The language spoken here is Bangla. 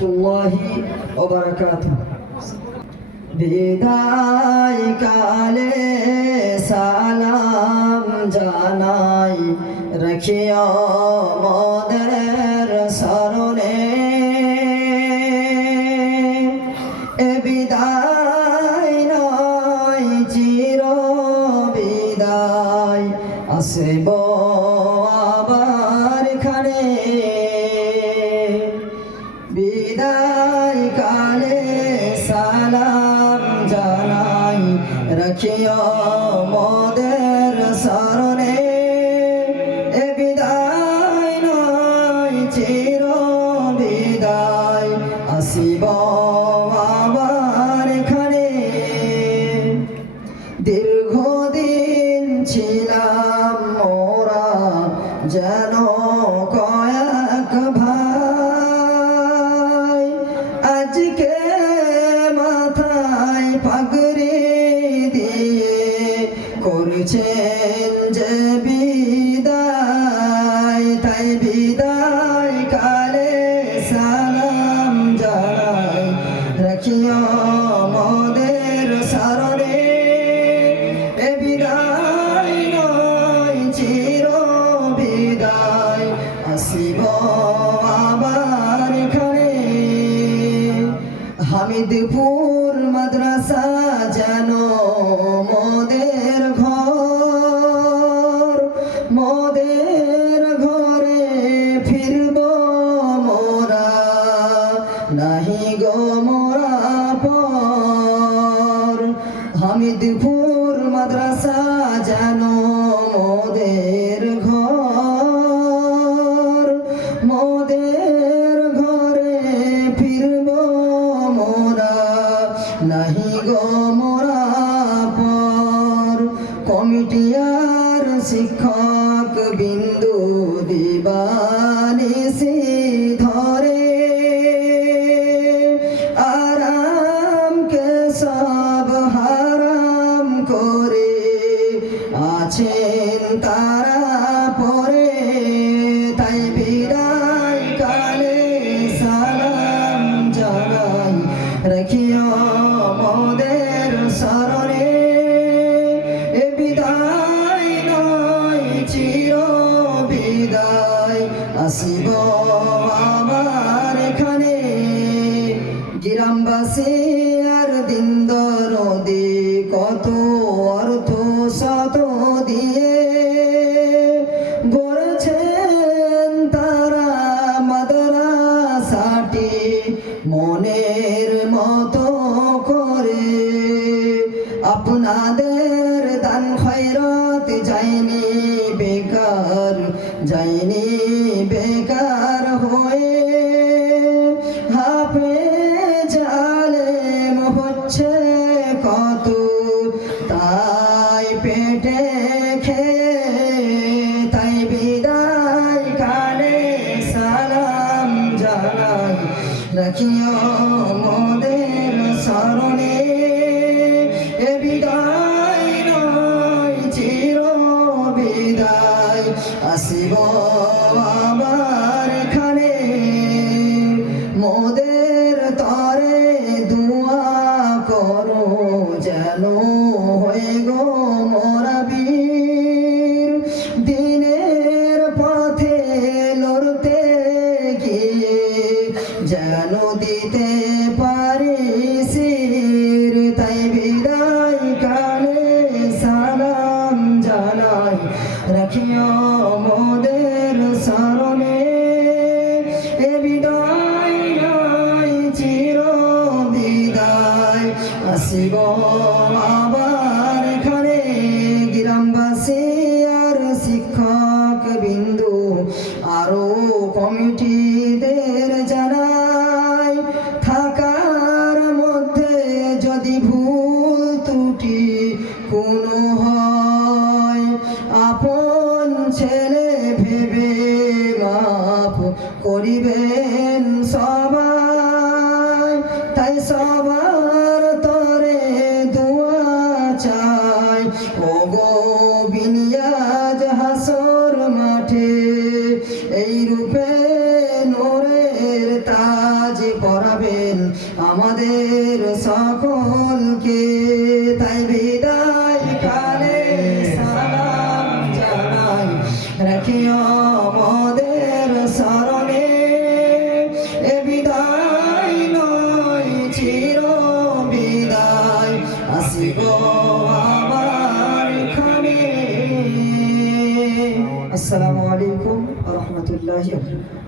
রহমতুল্লাহি বিদায় কালে সালাম জানাই রাখিও মোদের স্মরণে। এ বিদায় নয় চির বিদায় আসব জানাই, রাখিও মোদের স্মরণে। এ বিদায় নয়, চির বিদায়, আসিব আবার খানে দীর্ঘদিন ছিলাম মোরা যেন করছেন যে বিদায়, তাই বিদায় কালে সালাম জানাই। রাখিও মোদের স্মরণে, এ বিদায় নয়, চির বিদায়। আসিব আবার এখানে। হামিদপুর হামিদপুর মাদ্রাসা যেন মোদের ঘর, মোদের ঘরে ফিরব মোরা। নাহি গো মোরা পর কমিটিয়ার শিক্ষক বিন্দু দিবানিসি ধরে আরামকে সব হারাম আছেন তারা পরে, তাই বিদায় কালে সালাম জানাই রাখিও মোদের স্মরণে, এ বিদায় নয় চির বিদায়। আসিব আবার এখানে, গ্রামবাসী আর দিন দরদি কত মনের মতো করে আপনাদের দান খৈরত যায়নি বেকার যায়নি বেকার হয়ে। হাফে জালেম হচ্ছে কত, তাই পেটে খেয়ে রাখিও মোদের আসিব আর শিক্ষক বিন্দু, আরও কমিটিদের থাকার মধ্যে যদি ভুল ত্রুটি কোনো হয়, আপন ছেলে ভেবে করিবেন সবাই। তাই সবার রূপে নোরের তার নামাজ পড়াবেন আমাদের সকলকে। তাই বিদায় কালে সালাম জানাই। রাখিও আমাদের স্মরণে। এ বিদায় নয়, চির বিদায়। আসিব আবার খানে আসসালামু আলাইকুম। রহমতুল্লাহ